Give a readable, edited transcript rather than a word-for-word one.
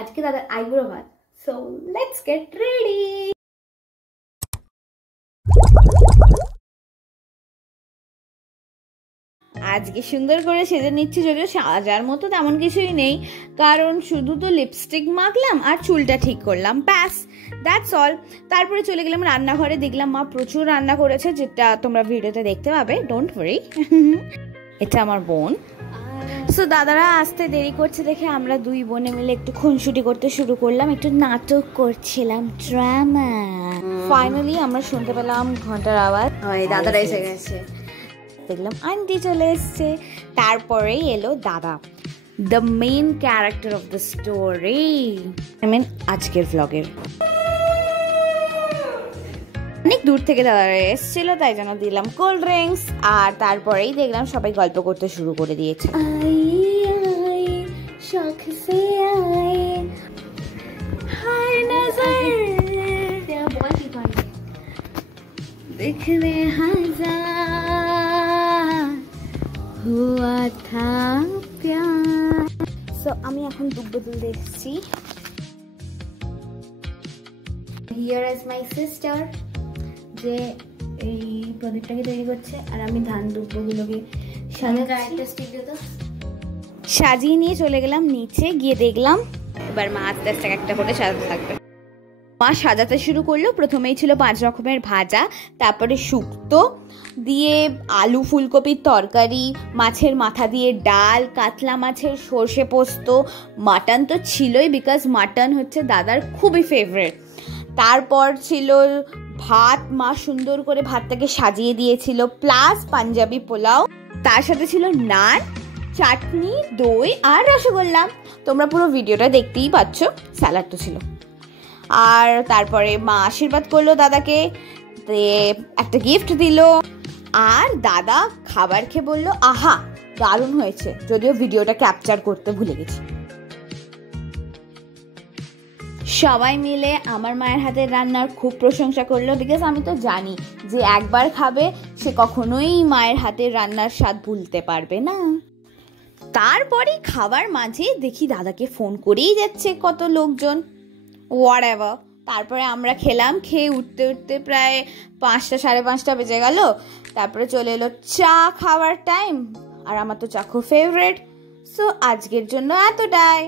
আজকে দাদার আইবুড়ো ভাত। So let's get ready. আজকে সুন্দর করে সেজে নিচ্ছি, যদিও সাজার মতো তেমন কিছুই নেই, কারণ শুধু তো লিপস্টিক মাখলাম আর চুলটা ঠিক করলাম, ব্যাস, দ্যাটস অল। তারপরে চলে গেলাম রান্নাঘরে, দেখলাম মা প্রচুর রান্না করেছে, যেটা তোমরা ভিডিওতে দেখতে পাবে, ডোন্ট ওয়ারি। এটা আমার বোন। সো দাদারা আসতে দেরি করছে দেখে আমরা দুই বোনে মিলে একটু খুনসুটি করতে শুরু করলাম, একটু নাটক করছিলাম, ড্রামা। ফাইনালি আমরা শুনতে পেলাম ঘন্টার আওয়াজ, দাদারা এসে গেছে। দেখলাম আন্টি চলে এসছে, তারপরেই এলো দাদা, the main character of the story, I mean আজকের ভ্লগের। অনেক দূর থেকে দাদারা এসেছিল, তাই জন্য দিলাম কোল্ড ড্রিঙ্কস, আর তারপরেই দেখলাম সবাই গল্প করতে শুরু করে দিয়েছে। দেখনে হুয়া থা প্যার। সো আমি এখন দুব্ব তুলতে এসেছি। হিয়ার ইজ মাই সিস্টার, যে এই প্রদীপটাকে তৈরি করছে, আর আমি ধান দুব্বগুলোকে সাজিয়ে নিয়ে চলে গেলাম নিচে, গিয়ে দেখলাম এবার মা আস্তে আস্তে একটা করে সাজাতে থাকবে। মা সাজাতে শুরু করলো। প্রথমেই ছিল 5 রকমের ভাজা, তারপরে শুক্তো দিয়ে আলু ফুলকপির তরকারি, মাছের মাথা দিয়ে ডাল, কাতলা মাছের সর্ষে পোস্ত, মাটন তো ছিলই, বিকজ মাটন হচ্ছে দাদার খুবই ফেভারিট। তারপর ছিল ভাত, মা সুন্দর করে ভাতটাকে সাজিয়ে দিয়েছিল, প্লাস পাঞ্জাবি পোলাও, তার সাথে ছিল নান, চাটনি, দই আর রসগোল্লা। তোমরা পুরো ভিডিওটা দেখতেই পাচ্ছ, স্যালাড তো ছিল। আর তারপরে মা আশীর্বাদ করলো দাদাকে, একটা গিফট দিল, আর দাদা খাবার খেয়ে বললো আহা দারুণ হয়েছে, যদিও ভিডিওটা ক্যাপচার করতে ভুলে গেছি। সবাই মিলে আমার মায়ের হাতের রান্নার খুব প্রশংসা করলো, বিকজ আমি তো জানি যে একবার খাবে সে কখনোই মায়ের হাতের রান্নার স্বাদ ভুলতে পারবে না। তারপরে খাবার মাঝে দেখি দাদাকে ফোন করেই যাচ্ছে কত লোকজন, হোয়াটএভার। তারপরে আমরা খেলাম, খেয়ে উঠতে উঠতে প্রায় 5টা 5:30 বেজে গেল। তারপরে চলে এলো চা খাওয়ার টাইম, আর আমার তো চা খুব ফেভারিট। সো আজকের জন্য এতটাই।